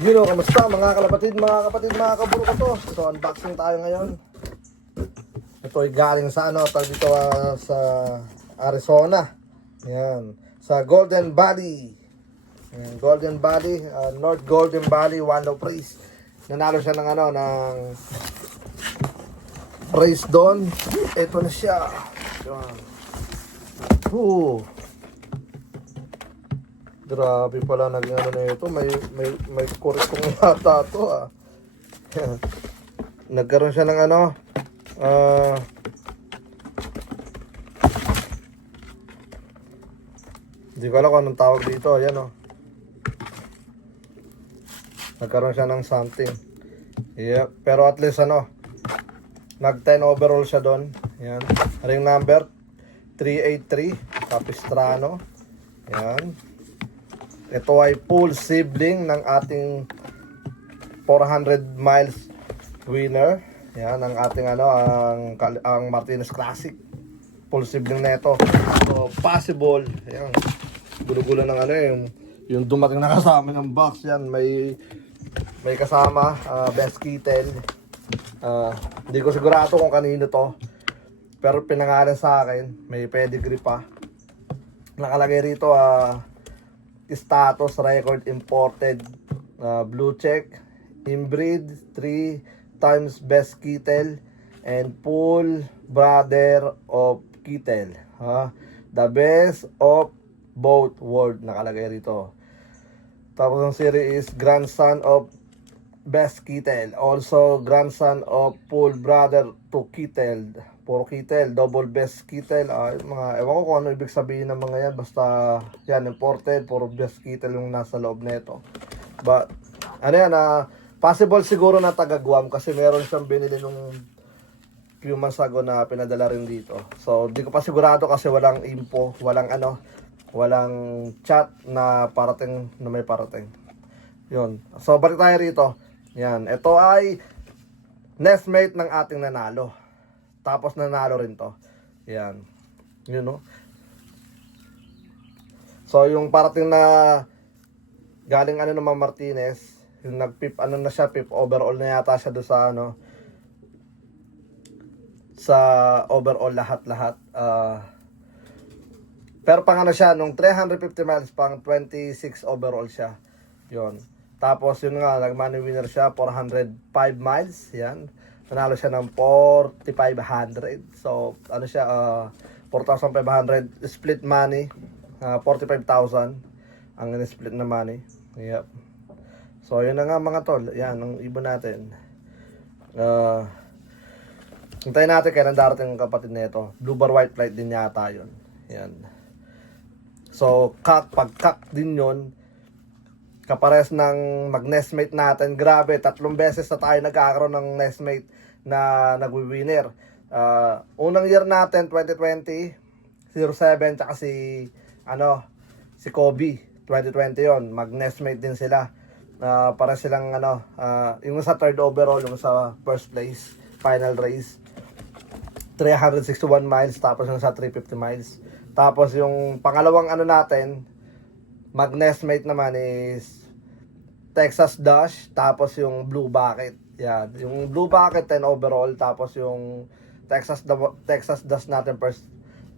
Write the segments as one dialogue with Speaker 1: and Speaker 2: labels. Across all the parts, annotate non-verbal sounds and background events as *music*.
Speaker 1: You know, kamusta mga kalapatid, mga kapatid, mga kaburo ko to. So, unboxing tayo ngayon. Ito ay galing sa ano, tawag dito ah, sa Arizona. Yan. Sa Golden Valley. Yan, Golden Valley, ah, North Golden Valley, Low Praise. Nanalo siya ng ano, ng praise doon. Ito na siya. Yan. Ooh. Grabe pala naging ano na ito. May, may, may kurikong *laughs* yata ito ah. *laughs* Nagkaroon siya ng ano. Ah... Hindi ko alam kung anong tawag dito. Ayan oh. Nagkaroon siya ng something. Yeah. Pero at least ano. Nag 10 overall siya doon. Ayan. Ring number 383. Capistrano. Ayan. Ito ay full sibling ng ating 400 miles winner. Yan ang ating ano ang ang Martinez Classic. Full sibling na ito. So possible. Ayan. Gulo-gulo ng ano yung yung dumating na kasama ng box yan may may kasama ah, best kitten. Ah, hindi ko sigurado kung kanino to. Pero pinangalan sa akin, may pedigree pa. Nakalagay rito ah status record imported uh, blue check inbreed 3 times best kittel and full brother of kittel ha? The best of both world nakalagay rito. Tapos ang series is grandson of best kittel also grandson of full brother to kittel. Puro kittel double best kittel. Ah, mga ewan ko kung ano ibig sabihin ng mga yan. Basta yan imported. Puro best kittel yung nasa loob nito but ano yan ah possible siguro na taga Guam kasi meron siyang binili nung few months ago na pinadala rin dito. So di ko pa sigurado kasi walang info walang ano walang chat na parating na may parating. Yun. So balik tayo rito yan ito ay nestmate ng ating nanalo tapos nanalo rin to. Yan. Yun no. So yung parating na galing ano naman Martinez, yung nagpip ano na siya, pip overall na yata siya do sa ano sa overall lahat-lahat. ah pero pang ano siya, nung 350 miles, pang 26 overall siya. Yon. Tapos yun nga, nag-money winner siya, 405 miles. Yan. Nanalo siya ng 4,500. So, ano siya, uh, 4,500 split money. Uh, 45,000 ang split na money. Yep. So, yun na nga mga tol. Yan, ang ibon natin. Uh, hintayin natin kailan darating ang kapatid nito. Blue bar white flight din yata yun. Yan. So, kak, pag-kak din yun, kapares ng mag-nestmate natin. Grabe, tatlong beses na tayo nagkakaroon ng nestmate na nagwi-winner. Uh, unang year natin, 2020, 07, tsaka si, ano, si Kobe, 2020 yon Mag-nestmate din sila. Uh, para silang, ano, uh, yung sa third overall, yung sa first place, final race. 361 miles, tapos yung sa 350 miles. Tapos yung pangalawang ano natin, mag-nestmate naman is Texas Dash, tapos yung Blue Bucket. Yan, yung Blue Bucket 10 overall, tapos yung Texas Texas Dash natin first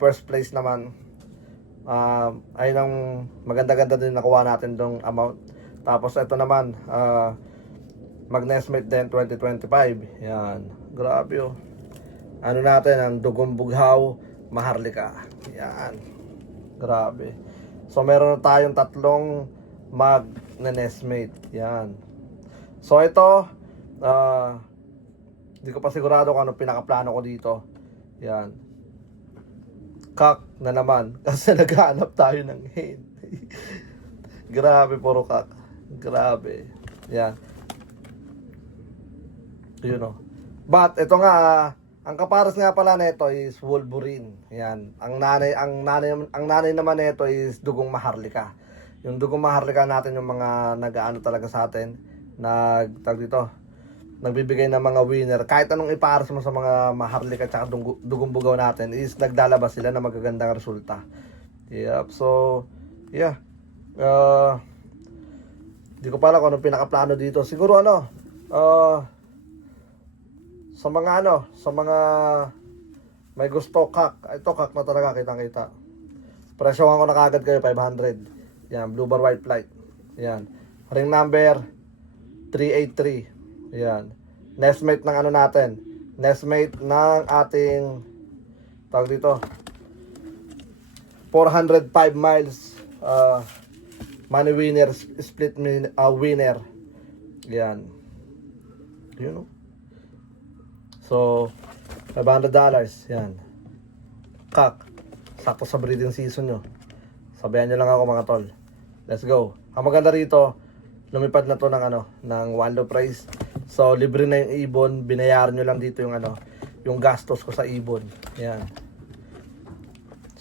Speaker 1: first place naman. Uh, ayun ang maganda-ganda din nakuha natin dong amount. Tapos ito naman, uh, mag-nestmate din 2025. Yan, grabe oh. Ano natin, ang Dugong Bughaw, Maharlika. Yan. Grabe. So meron tayong tatlong mag na nestmate. Yan. So ito, ah, hindi ko pa sigurado kung ano pinakaplano ko dito. Yan. Kak na naman. *laughs* Kasi naghahanap tayo ng hen. *laughs* Grabe, puro kak. Grabe. Yan. Yun o. But, ito nga, ah, ang kapares nga pala nito is Wolverine. Yan. Ang nanay, ang nanay, ang nanay naman nito is Dugong Maharlika. Yung Dugong Maharlika natin yung mga nag-ano talaga sa atin. Nag, tag dito, nagbibigay ng mga winner. Kahit anong ipares mo sa mga Maharlika at Dugong, Bugaw natin is naglalabas sila ng magagandang resulta. Yep. So, yeah. Uh, Hindi ko pala kung anong pinakaplano dito. Siguro ano, ah, sa mga ano, sa mga may gusto kak. Ito kak na talaga, kitang-kita. Presyohan ko na kagad kayo, 500. Yan, blue bar white flight. Yan. Ring number 383. Yan. Nestmate ng ano natin. Nestmate ng ating tawag dito 405 miles uh, money winner split min, uh, winner yan you know so 500 dollars yan kak sakto sa breeding season nyo sabayan nyo lang ako mga tol let's go ang maganda rito lumipad na to ng ano ng low price so libre na yung ibon binayaran nyo lang dito yung ano yung gastos ko sa ibon yan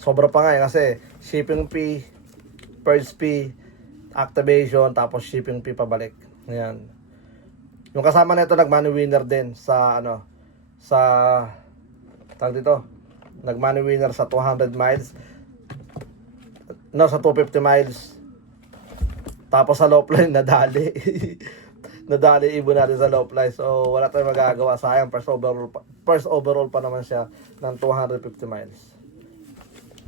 Speaker 1: sobra pa nga eh, kasi shipping fee, purge fee, activation, tapos shipping fee pabalik. Ayan. Yung kasama nito nag-money winner din sa ano sa tag dito. Nag-money winner sa 200 miles. No, sa 250 miles. Tapos sa low line *laughs* nadali. nadali ibon natin sa low line. So wala tayong magagawa. Sayang first overall pa, first overall pa naman siya ng 250 miles.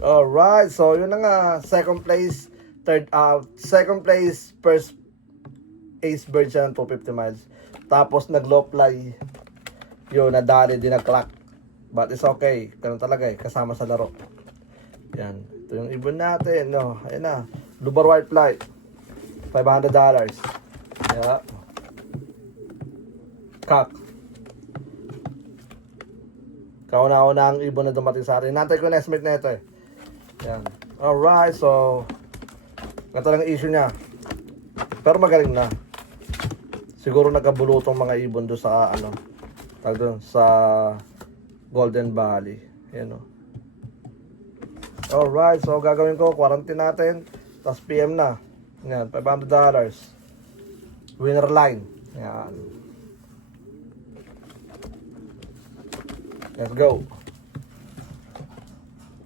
Speaker 1: Alright, so yun na nga, second place, third, uh, second place, first ace bird siya ng 250 miles. Tapos nag-low fly, yun, nadali, din nag-clock. But it's okay, ganun talaga eh, kasama sa laro. Yan, ito yung ibon natin, no, ayun na, blue bar white fly, $500. Yeah. Cock. Kauna-una ang ibon na dumating sa akin. Nantay ko yung estimate na ito eh. Yan. Alright, so ganito lang ang issue niya. Pero magaling na. Siguro nagkabulutong mga ibon do sa ano, tawag doon, sa Golden Valley. Yan o. Alright, so gagawin ko, quarantine natin, tapos PM na. Yan, $500. Winner line. Yan. Let's go.